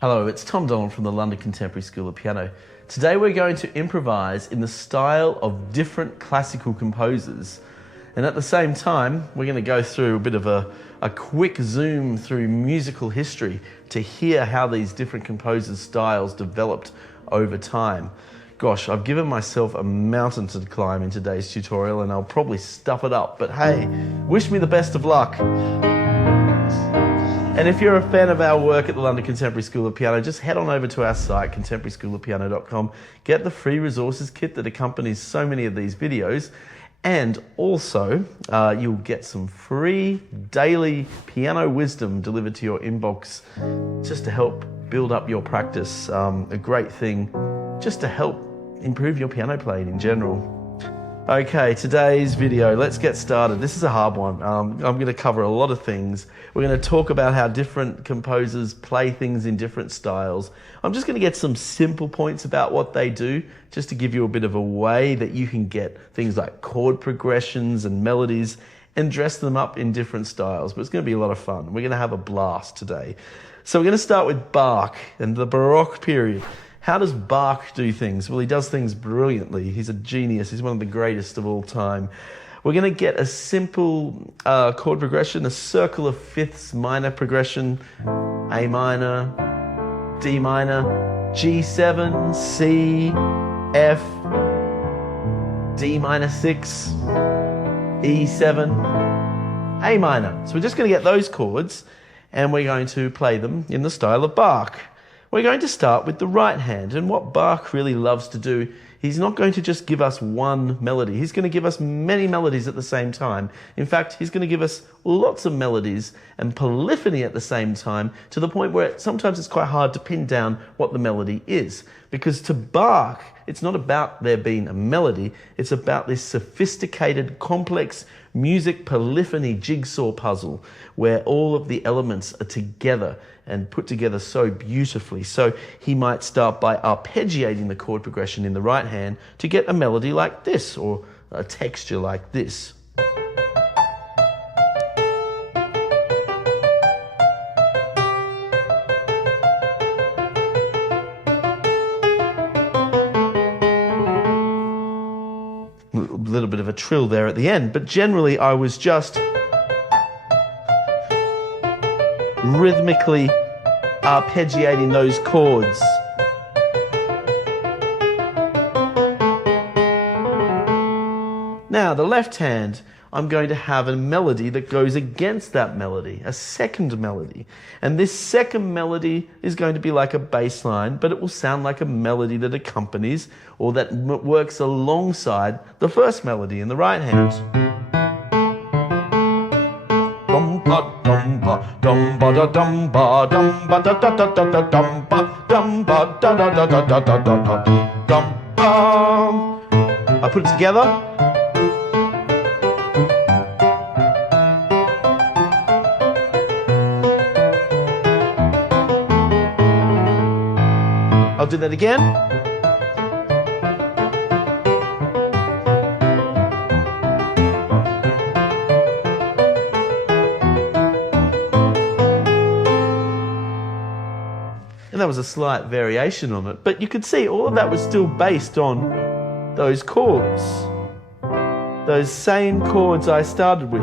Hello, it's Tom Donald from the London Contemporary School of Piano. Today we're going to improvise in the style of different classical composers. And at the same time, we're going to go through a bit of a quick zoom through musical history to hear how these different composers' styles developed over time. Gosh, I've given myself a mountain to climb in today's tutorial and I'll probably stuff it up, but hey, wish me the best of luck. And if you're a fan of our work at the London Contemporary School of Piano, just head on over to our site, contemporaryschoolofpiano.com, get the free resources kit that accompanies so many of these videos, and also you'll get some free daily piano wisdom delivered to your inbox just to help build up your practice. A great thing just to help improve your piano playing in general. Okay, today's video, let's get started. This is a hard one. I'm going to cover a lot of things. We're going to talk about how different composers play things in different styles. I'm just going to get some simple points about what they do, just to give you a bit of a way that you can get things like chord progressions and melodies and dress them up in different styles. But it's going to be a lot of fun. We're going to have a blast today. So we're going to start with Bach and the Baroque period. How does Bach do things? Well, he does things brilliantly. He's a genius. He's one of the greatest of all time. We're going to get a simple chord progression, a circle of fifths minor progression, A minor, D minor, G7, C, F, D minor 6, E7, A minor. So we're just going to get those chords and we're going to play them in the style of Bach. We're going to start with the right hand, and what Bach really loves to do, he's not going to just give us one melody. He's going to give us many melodies at the same time. In fact, he's going to give us lots of melodies and polyphony at the same time, to the point where sometimes it's quite hard to pin down what the melody is. Because to Bach, it's not about there being a melody, it's about this sophisticated, complex music polyphony jigsaw puzzle where all of the elements are together and put together so beautifully. So he might start by arpeggiating the chord progression in the right hand to get a melody like this, or a texture like this. A little bit of a trill there at the end, but generally I was just rhythmically arpeggiating those chords. Now the left hand, I'm going to have a melody that goes against that melody, a second melody. And this second melody is going to be like a bass line, but it will sound like a melody that accompanies or that works alongside the first melody in the right hand. I put it together. I'll do that again. And that was a slight variation on it, but you could see all of that was still based on those chords, those same chords I started with.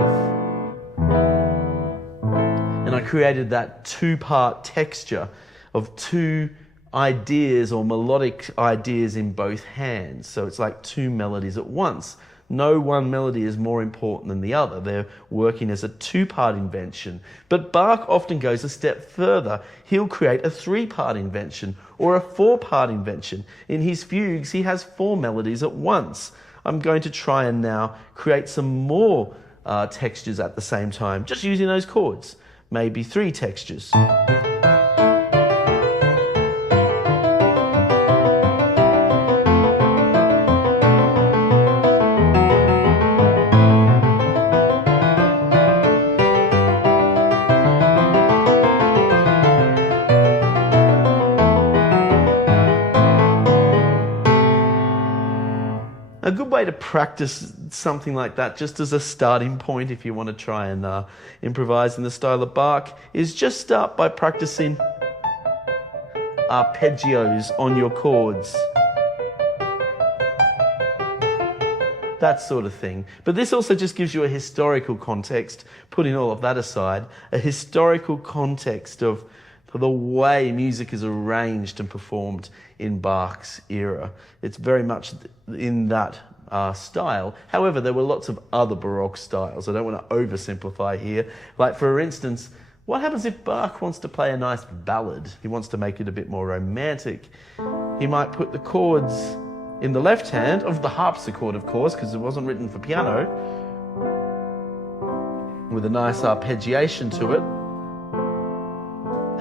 And I created that two-part texture of two ideas or melodic ideas in both hands. So it's like two melodies at once. No one melody is more important than the other. They're working as a two-part invention. But Bach often goes a step further. He'll create a three-part invention or a four-part invention. In his fugues, he has four melodies at once. I'm going to try and now create some more textures at the same time, just using those chords. Maybe three textures. A good way to practice something like that, just as a starting point if you want to try and improvise in the style of Bach, is just start by practicing arpeggios on your chords. That sort of thing. But this also just gives you a historical context, putting all of that aside, a historical context of the way music is arranged and performed in Bach's era. It's very much in that style. However, there were lots of other Baroque styles. I don't want to oversimplify here. Like, for instance, what happens if Bach wants to play a nice ballad? He wants to make it a bit more romantic. He might put the chords in the left hand of the harpsichord, of course, because it wasn't written for piano, with a nice arpeggiation to it.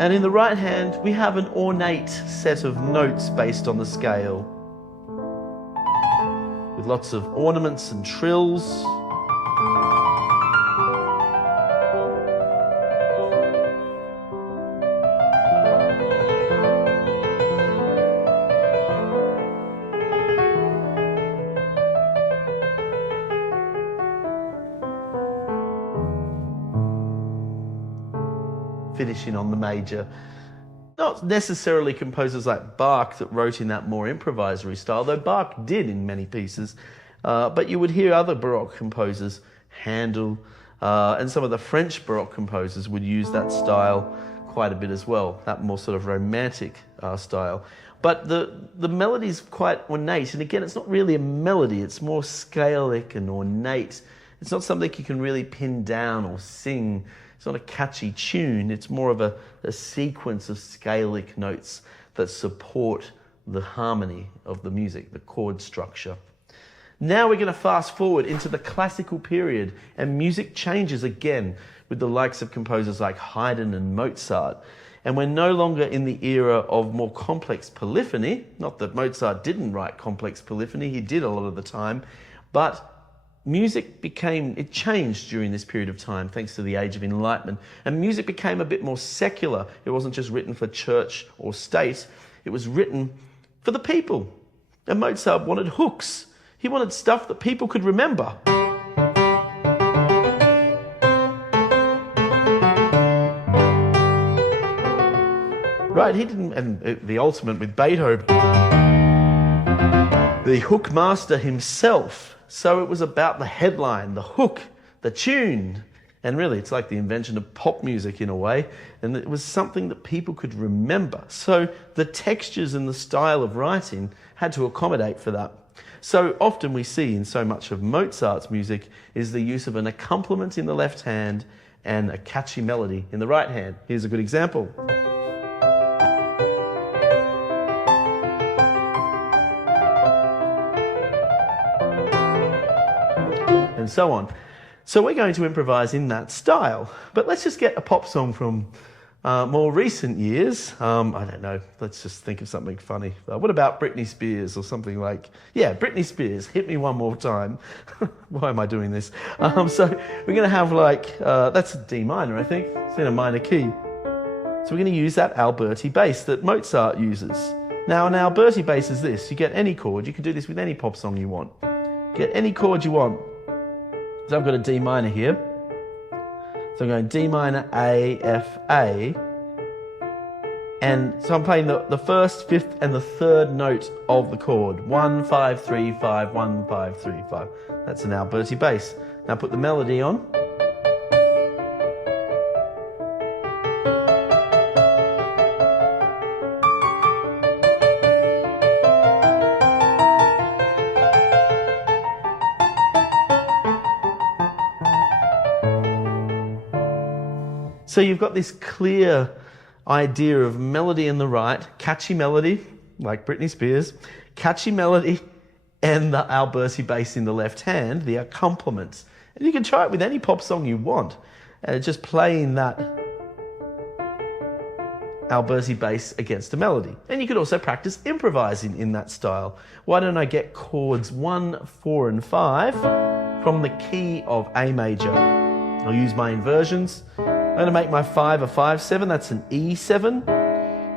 And in the right hand, we have an ornate set of notes based on the scale, with lots of ornaments and trills. Finishing on the major. Not necessarily composers like Bach that wrote in that more improvisory style, though Bach did in many pieces, but you would hear other Baroque composers, Handel, and some of the French Baroque composers would use that style quite a bit as well, that more sort of romantic style. But the melody is quite ornate, and again, it's not really a melody, it's more scalic and ornate. It's not something you can really pin down or sing. It's not a catchy tune, it's more of a sequence of scalic notes that support the harmony of the music, the chord structure. Now we're going to fast forward into the classical period, and music changes again with the likes of composers like Haydn and Mozart. And we're no longer in the era of more complex polyphony. Not that Mozart didn't write complex polyphony, he did a lot of the time, but music changed during this period of time thanks to the Age of Enlightenment, and music became a bit more secular. It wasn't just written for church or state, it was written for the people. And Mozart wanted hooks. He wanted stuff that people could remember. Right, he didn't, and the ultimate with Beethoven, the hook master himself. So it was about the headline, the hook, the tune. And really, it's like the invention of pop music in a way. And it was something that people could remember. So the textures and the style of writing had to accommodate for that. So often we see in so much of Mozart's music is the use of an accompaniment in the left hand and a catchy melody in the right hand. Here's a good example. And so on. So we're going to improvise in that style. But let's just get a pop song from more recent years. I don't know, let's just think of something funny. What about Britney Spears or something like, yeah, Britney Spears, Hit Me One More Time. Why am I doing this? So we're going to have like, that's a D minor, I think. It's in a minor key. So we're going to use that Alberti bass that Mozart uses. Now an Alberti bass is this. You get any chord. You can do this with any pop song you want. Get any chord you want. So I've got a D minor here. So I'm going D minor, A, F, A. And so I'm playing the first, fifth, and the third note of the chord. 1, 5, 3, 5, 1, 5, 3, 5. That's an Alberti bass. Now put the melody on. So you've got this clear idea of melody in the right, catchy melody, like Britney Spears, catchy melody, and the Alberti bass in the left hand, the accompaniment. And you can try it with any pop song you want, just playing that Alberti bass against a melody. And you could also practice improvising in that style. Why don't I get chords 1, 4, and 5 from the key of A major? I'll use my inversions. I'm going to make my 5 a 5-7, that's an E7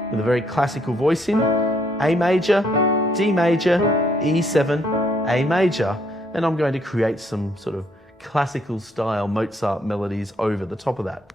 with a very classical voicing. A major, D major, E7, A major. And I'm going to create some sort of classical style Mozart melodies over the top of that.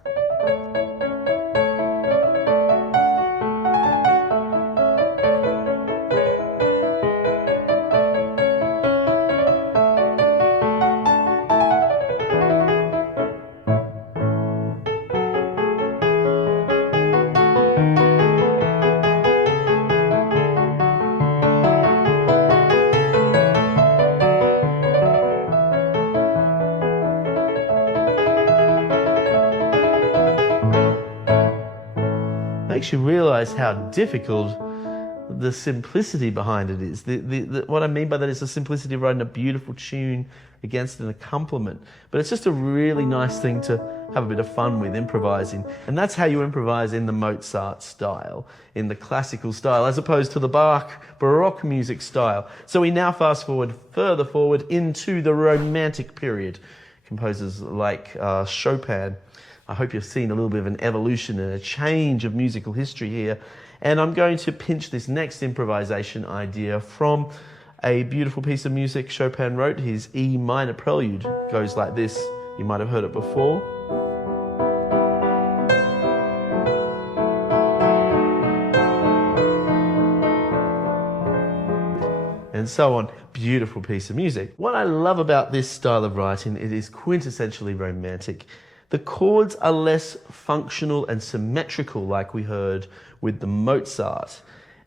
makes you realize how difficult the simplicity behind it is. What I mean by that is the simplicity of writing a beautiful tune against an accompaniment. But it's just a really nice thing to have a bit of fun with, improvising. And that's how you improvise in the Mozart style, in the classical style, as opposed to the Bach, Baroque music style. So we now fast forward further forward into the Romantic period. Composers like Chopin. I hope you've seen a little bit of an evolution and a change of musical history here. And I'm going to pinch this next improvisation idea from a beautiful piece of music Chopin wrote. His E minor prelude goes like this. You might have heard it before. And so on. Beautiful piece of music. What I love about this style of writing, it is quintessentially romantic. The chords are less functional and symmetrical like we heard with the Mozart.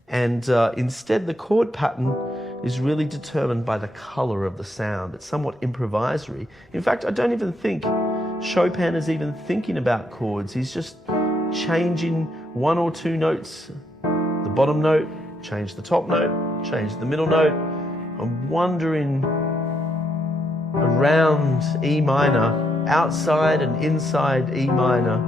And instead the chord pattern is really determined by the color of the sound. It's somewhat improvisory. In fact, I don't even think Chopin is even thinking about chords. He's just changing one or two notes. The bottom note, change the top note, change the middle note. I'm wandering around E minor, outside and inside E minor.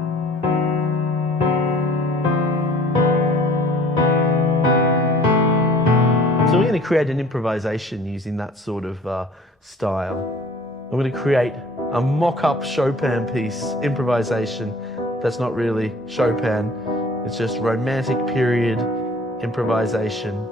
So we're going to create an improvisation using that sort of style. I'm going to create a mock-up Chopin piece, improvisation. That's not really Chopin. It's just Romantic period improvisation.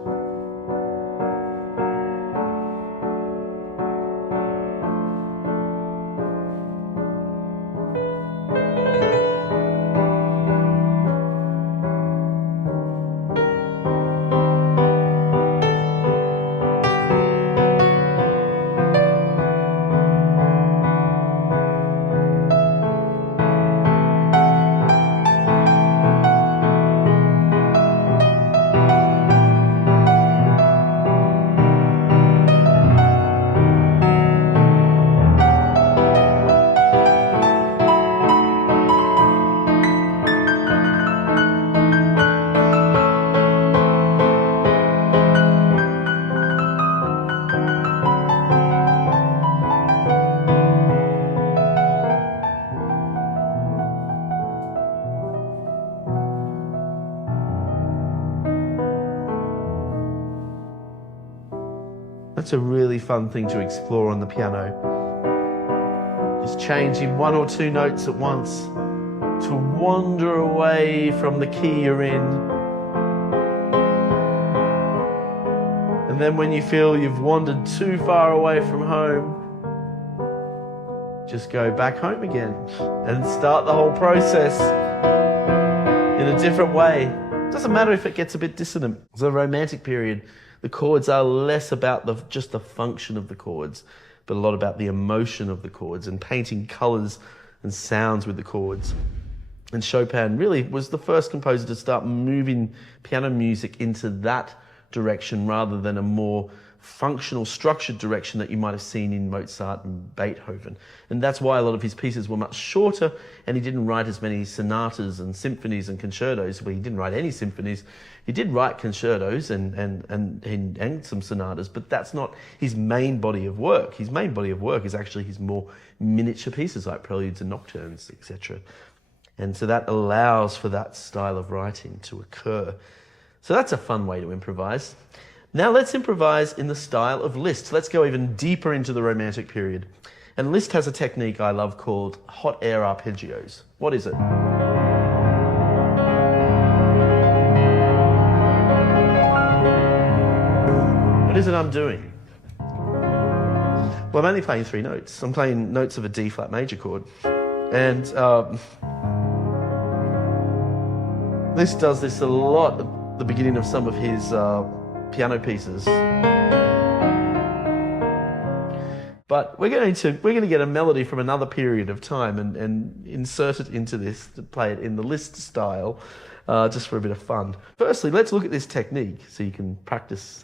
That's a really fun thing to explore on the piano. Just changing one or two notes at once to wander away from the key you're in. And then when you feel you've wandered too far away from home, just go back home again and start the whole process in a different way. It doesn't matter if it gets a bit dissonant. It's a Romantic period. The chords are less about just the function of the chords, but a lot about the emotion of the chords and painting colors and sounds with the chords. And Chopin really was the first composer to start moving piano music into that direction rather than a more functional, structured direction that you might have seen in Mozart and Beethoven. And that's why a lot of his pieces were much shorter, and he didn't write as many sonatas and symphonies and concertos. Well, he didn't write any symphonies. He did write concertos and some sonatas, but that's not his main body of work. His main body of work is actually his more miniature pieces like preludes and nocturnes, etc. And so that allows for that style of writing to occur. So that's a fun way to improvise. Now let's improvise in the style of Liszt. Let's go even deeper into the Romantic period. And Liszt has a technique I love called hot air arpeggios. What is it? What is it I'm doing? Well, I'm only playing three notes. I'm playing notes of a D flat major chord. And Liszt does this a lot at the beginning of some of his piano pieces. But we're going to get a melody from another period of time and insert it into this to play it in the Liszt style, just for a bit of fun. Firstly, let's look at this technique so you can practice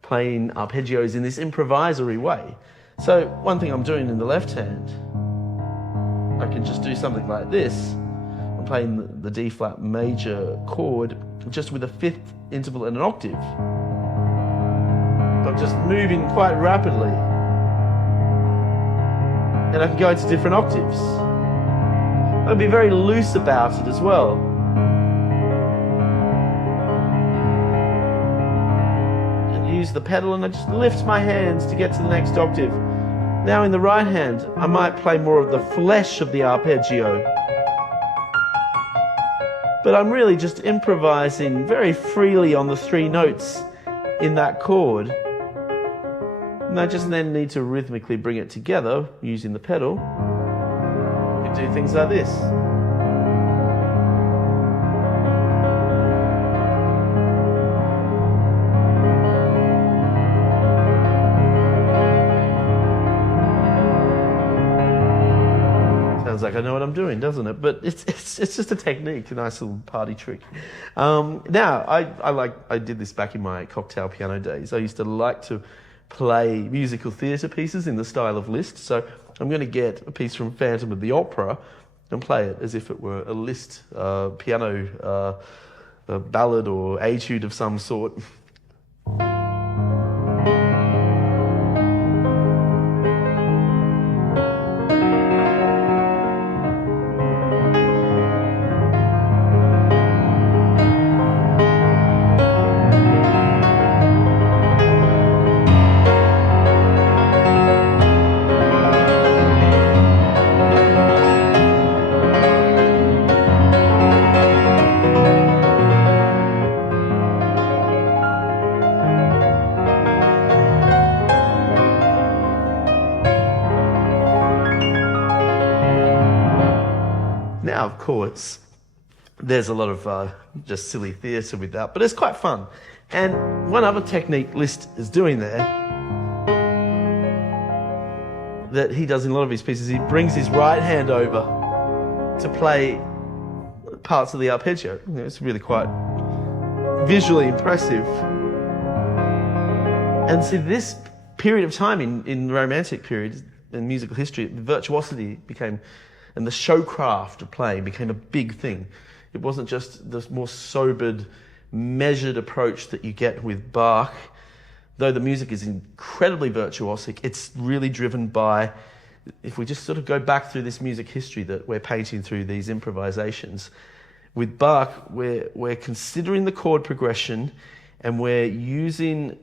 playing arpeggios in this improvisory way. So one thing I'm doing in the left hand, I can just do something like this. I'm playing the D flat major chord just with a fifth interval and an octave. I'm just moving quite rapidly. And I can go into different octaves. I'll be very loose about it as well. And use the pedal and I just lift my hands to get to the next octave. Now in the right hand, I might play more of the flesh of the arpeggio. But I'm really just improvising very freely on the three notes in that chord. And I just then need to rhythmically bring it together using the pedal. You can do things like this. Sounds like I know what I'm doing, doesn't it? But it's just a technique, a nice little party trick. Now, I did this back in my cocktail piano days. I used to like to play musical theatre pieces in the style of Liszt. So I'm going to get a piece from Phantom of the Opera and play it as if it were a Liszt piano a ballad or etude of some sort. Now, of course, there's a lot of just silly theatre with that, but it's quite fun. And one other technique Liszt is doing there that he does in a lot of his pieces, he brings his right hand over to play parts of the arpeggio. You know, it's really quite visually impressive. And see, this period of time in the Romantic period in musical history, virtuosity became, and the showcraft of playing became a big thing. It wasn't just this more sobered, measured approach that you get with Bach. Though the music is incredibly virtuosic, it's really driven by, if we just sort of go back through this music history that we're painting through these improvisations, with Bach, we're considering the chord progression and we're using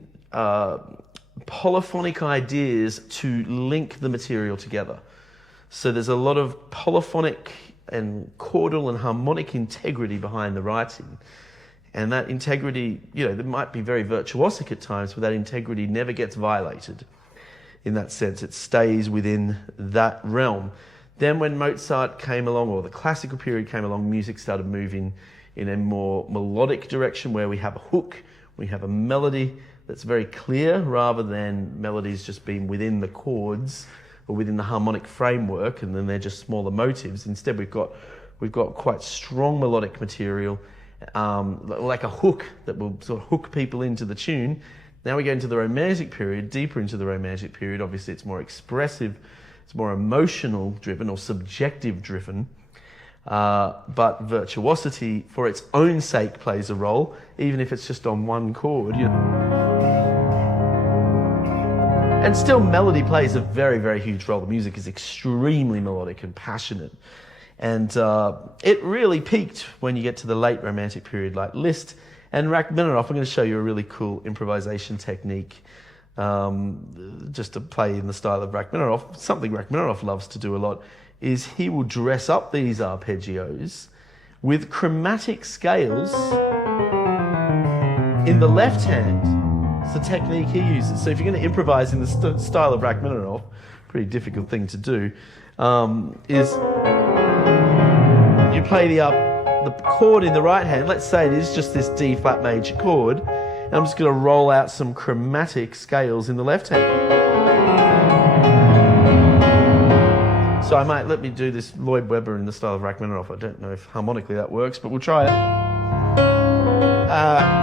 polyphonic ideas to link the material together. So there's a lot of polyphonic and chordal and harmonic integrity behind the writing. And that integrity, you know, that might be very virtuosic at times, but that integrity never gets violated. In that sense, it stays within that realm. Then when Mozart came along, or the classical period came along, music started moving in a more melodic direction where we have a hook, we have a melody that's very clear, rather than melodies just being within the chords or within the harmonic framework, and then they're just smaller motives. Instead, we've got quite strong melodic material, like a hook that will sort of hook people into the tune. Now we go into the Romantic period, deeper into the Romantic period. Obviously, it's more expressive, it's more emotional driven or subjective driven. But virtuosity, for its own sake, plays a role, even if it's just on one chord. You know. And still, melody plays a very, very huge role. The music is extremely melodic and passionate. And it really peaked when you get to the late Romantic period, like Liszt and Rachmaninoff. I'm going to show you a really cool improvisation technique just to play in the style of Rachmaninoff. Something Rachmaninoff loves to do a lot is he will dress up these arpeggios with chromatic scales in the left hand. It's the technique he uses. So if you're going to improvise in the style of Rachmaninoff, pretty difficult thing to do, is you play the chord in the right hand. Let's say it is just this D flat major chord, and I'm just going to roll out some chromatic scales in the left hand. So I might, let me do this Lloyd Webber in the style of Rachmaninoff. I don't know if harmonically that works, but we'll try it.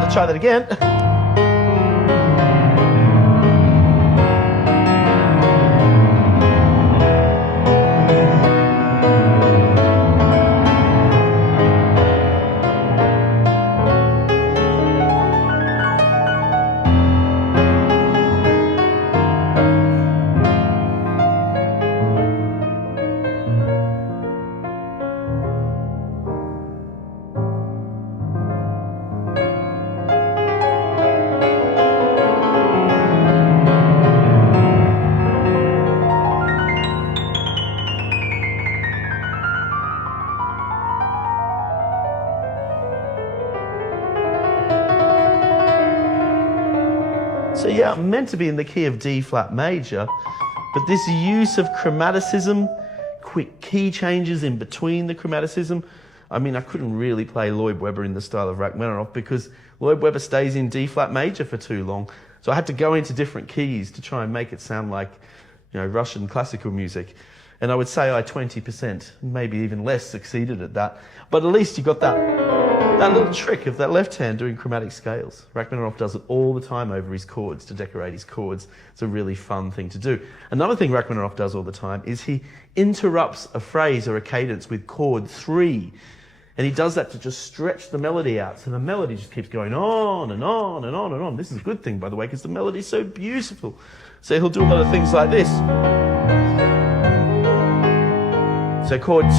Let's try that again. So yeah, I'm meant to be in the key of D flat major, but this use of chromaticism, quick key changes in between the chromaticism, I mean, I couldn't really play Lloyd Webber in the style of Rachmaninoff because Lloyd Webber stays in D flat major for too long. So I had to go into different keys to try and make it sound like, you know, Russian classical music. And I would say I 20%, maybe even less, succeeded at that. But at least you got that little trick of that left hand doing chromatic scales. Rachmaninoff does it all the time over his chords to decorate his chords. It's a really fun thing to do. Another thing Rachmaninoff does all the time is he interrupts a phrase or a cadence with chord 3. And he does that to just stretch the melody out. So the melody just keeps going on and on and on and on. This is a good thing, by the way, because the melody is so beautiful. So he'll do a lot of things like this. So chord 2,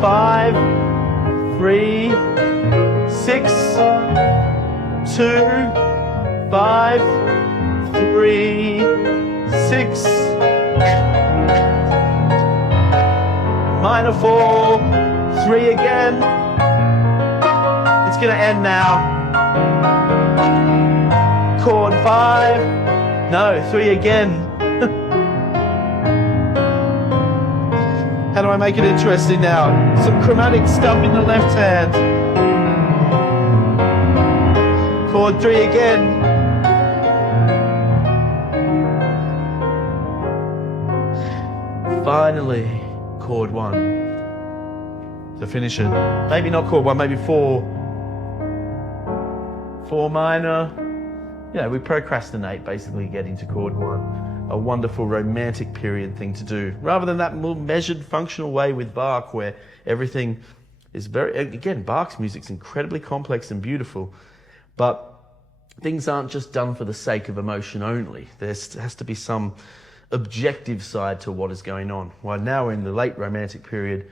5, 3, 6, 2, 5, 3, 6, minor 4, 3 again. It's going to end now. Chord 5, no, 3 again. How do I make it interesting now? Some chromatic stuff in the left hand. Chord 3 again. Finally, chord 1. To finish it. Maybe not chord 1, maybe 4. 4 minor. You know, we procrastinate basically getting to chord 1. A wonderful romantic period thing to do, rather than that more measured functional way with Bach where everything is very, again, Bach's music's incredibly complex and beautiful, but things aren't just done for the sake of emotion only. There has to be some objective side to what is going on. While now we're in the late romantic period,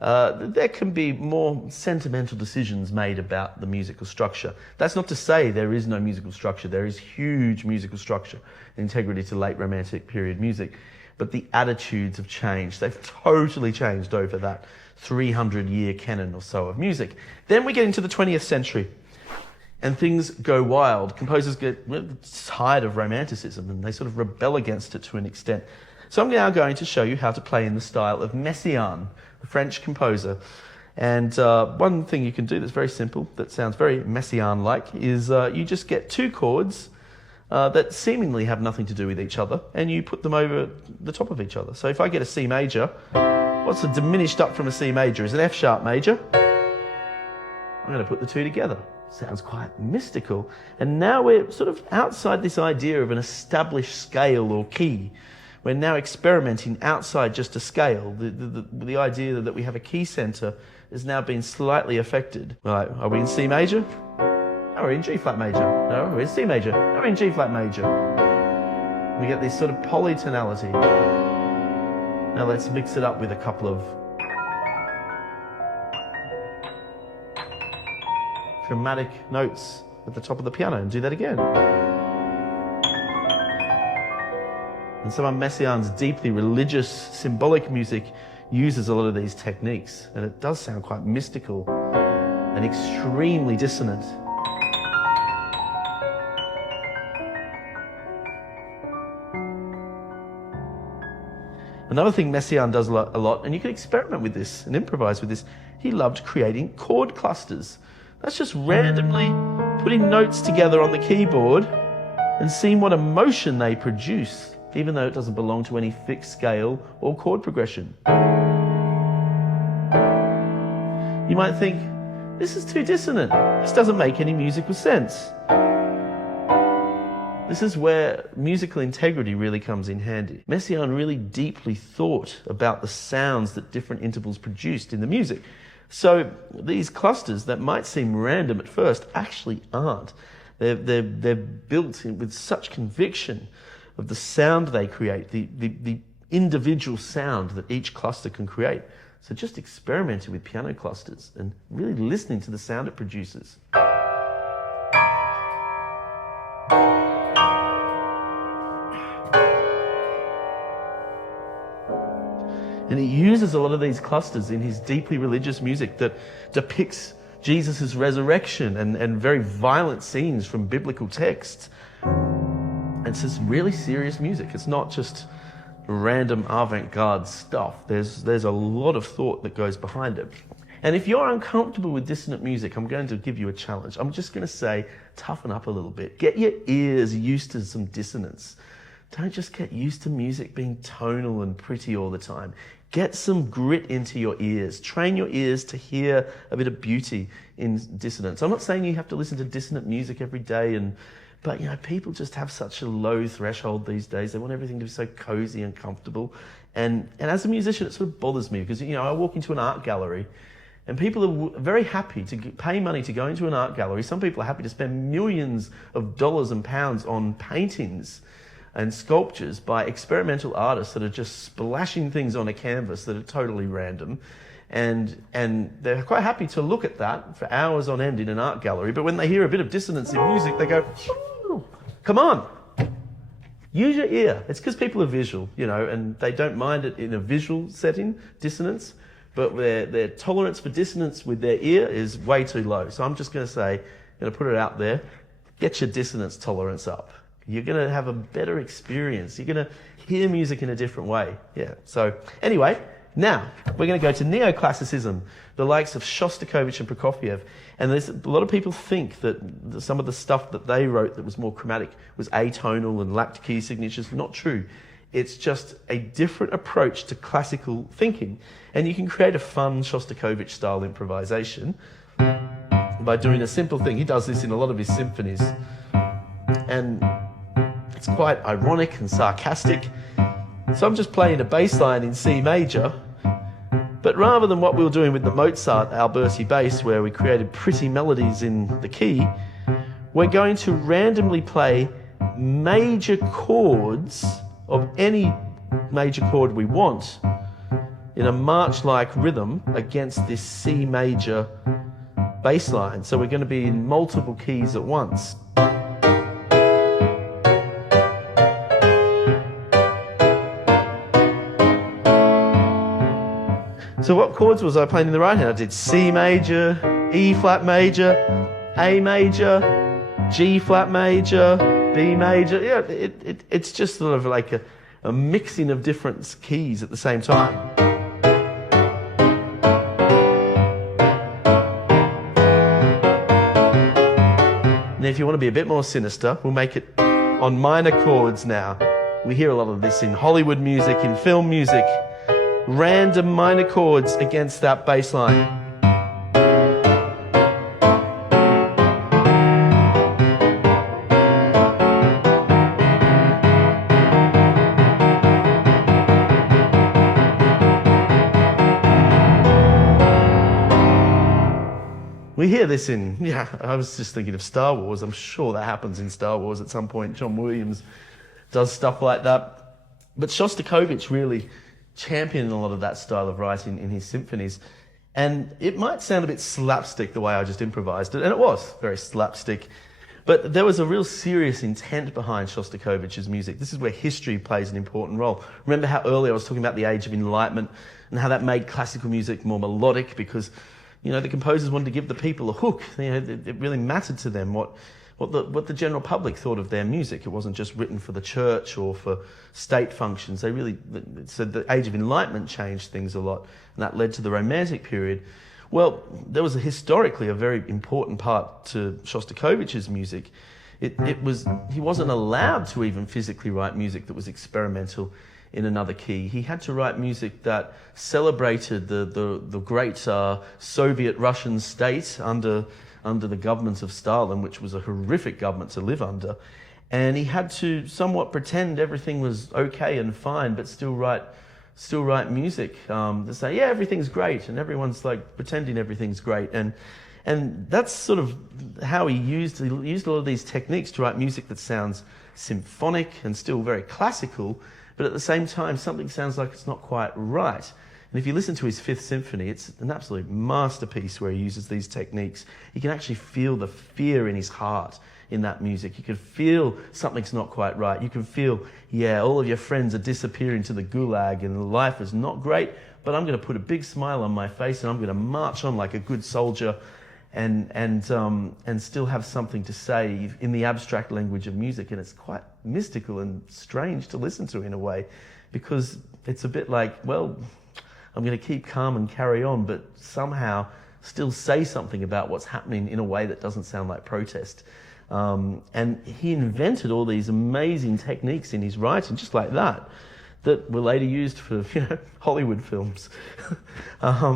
there can be more sentimental decisions made about the musical structure. That's not to say there is no musical structure. There is huge musical structure and integrity to late romantic period music. But the attitudes have changed. They've totally changed over that 300-year canon or so of music. Then we get into the 20th century and things go wild. Composers get tired of romanticism and they sort of rebel against it to an extent. So I'm now going to show you how to play in the style of Messiaen, a French composer. And one thing you can do that's very simple, that sounds very Messiaen-like, is you just get 2 chords that seemingly have nothing to do with each other, and you put them over the top of each other. So if I get a C major, what's diminished up from a C major is an F sharp major. I'm going to put the 2 together. Sounds quite mystical. And now we're sort of outside this idea of an established scale or key. We're now experimenting outside just a scale. The idea that we have a key center has now been slightly affected. Right, are we in C major? No, we're in G flat major. No, we're in C major. No, we're in G flat major. We get this sort of polytonality. Now let's mix it up with a couple of chromatic notes at the top of the piano and do that again. And some of Messiaen's deeply religious, symbolic music uses a lot of these techniques, and it does sound quite mystical and extremely dissonant. Another thing Messiaen does a lot, and you can experiment with this and improvise with this, he loved creating chord clusters. That's just randomly putting notes together on the keyboard and seeing what emotion they produce, even though it doesn't belong to any fixed scale or chord progression. You might think, this is too dissonant. This doesn't make any musical sense. This is where musical integrity really comes in handy. Messiaen really deeply thought about the sounds that different intervals produced in the music. So these clusters that might seem random at first actually aren't. They're built with such conviction of the sound they create, the individual sound that each cluster can create. So just experimenting with piano clusters and really listening to the sound it produces. And he uses a lot of these clusters in his deeply religious music that depicts Jesus' resurrection and very violent scenes from biblical texts. It's just really serious music. It's not just random avant-garde stuff. There's a lot of thought that goes behind it. And if you're uncomfortable with dissonant music, I'm going to give you a challenge. I'm just going to say, toughen up a little bit. Get your ears used to some dissonance. Don't just get used to music being tonal and pretty all the time. Get some grit into your ears. Train your ears to hear a bit of beauty in dissonance. I'm not saying you have to listen to dissonant music every day, but people just have such a low threshold these days. They want everything to be so cozy and comfortable. And as a musician, it sort of bothers me because, I walk into an art gallery and people are very happy to pay money to go into an art gallery. Some people are happy to spend millions of dollars and pounds on paintings and sculptures by experimental artists that are just splashing things on a canvas that are totally random. And they're quite happy to look at that for hours on end in an art gallery. But when they hear a bit of dissonance in music, they go, "Ooh, come on, use your ear." It's because people are visual, and they don't mind it in a visual setting, dissonance, but their tolerance for dissonance with their ear is way too low. So I'm just going to say, put it out there, get your dissonance tolerance up. You're going to have a better experience. You're going to hear music in a different way. Yeah. So anyway, now we're going to go to Neoclassicism, the likes of Shostakovich and Prokofiev. And there's a lot of people think that some of the stuff that they wrote that was more chromatic was atonal and lacked key signatures. Not true. It's just a different approach to classical thinking. And you can create a fun Shostakovich-style improvisation by doing a simple thing. He does this in a lot of his symphonies. And it's quite ironic and sarcastic. So I'm just playing a bass line in C major, but rather than what we were doing with the Mozart Alberti bass, where we created pretty melodies in the key, we're going to randomly play major chords of any major chord we want in a march-like rhythm against this C major bass line. So we're going to be in multiple keys at once. So what chords was I playing in the right hand? I did C major, E flat major, A major, G flat major, B major. Yeah, it's just sort of like a mixing of different keys at the same time. And if you want to be a bit more sinister, we'll make it on minor chords now. We hear a lot of this in Hollywood music, in film music. Random minor chords against that bass line. We hear this I was just thinking of Star Wars. I'm sure that happens in Star Wars at some point. John Williams does stuff like that. But Shostakovich really championed a lot of that style of writing in his symphonies. And it might sound a bit slapstick the way I just improvised it, and it was very slapstick. But there was a real serious intent behind Shostakovich's music. This is where history plays an important role. Remember how earlier I was talking about the Age of Enlightenment and how that made classical music more melodic because, the composers wanted to give the people a hook. It really mattered to them what the general public thought of their music. It wasn't just written for the church or for state functions. So the Age of Enlightenment changed things a lot, and that led to the Romantic period. Well, there was historically a very important part to Shostakovich's music. He wasn't allowed to even physically write music that was experimental in another key. He had to write music that celebrated the great Soviet Russian state under the government of Stalin, which was a horrific government to live under. And he had to somewhat pretend everything was okay and fine, but still write music to say, yeah, everything's great, and everyone's like pretending everything's great. And that's sort of how he used a lot of these techniques to write music that sounds symphonic and still very classical, but at the same time, something sounds like it's not quite right. And if you listen to his Fifth Symphony, it's an absolute masterpiece where he uses these techniques. You can actually feel the fear in his heart in that music. You can feel something's not quite right. You can feel, all of your friends are disappearing to the gulag and life is not great, but I'm going to put a big smile on my face and I'm going to march on like a good soldier and still have something to say in the abstract language of music. And it's quite mystical and strange to listen to in a way, because it's a bit like, well, I'm going to keep calm and carry on, but somehow still say something about what's happening in a way that doesn't sound like protest. And he invented all these amazing techniques in his writing, just like that were later used for, Hollywood films.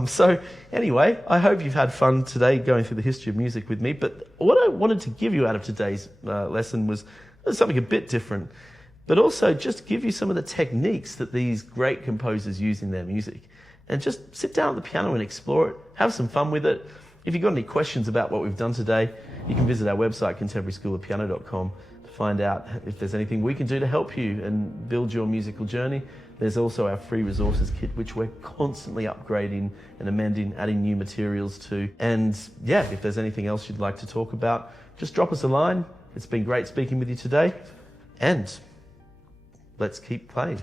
So anyway, I hope you've had fun today going through the history of music with me. But what I wanted to give you out of today's lesson was something a bit different, but also just give you some of the techniques that these great composers use in their music. And just sit down at the piano and explore it, have some fun with it. If you've got any questions about what we've done today, you can visit our website, contemporaryschoolofpiano.com, to find out if there's anything we can do to help you and build your musical journey. There's also our free resources kit, which we're constantly upgrading and amending, adding new materials to. And yeah, if there's anything else you'd like to talk about, just drop us a line. It's been great speaking with you today, and let's keep playing.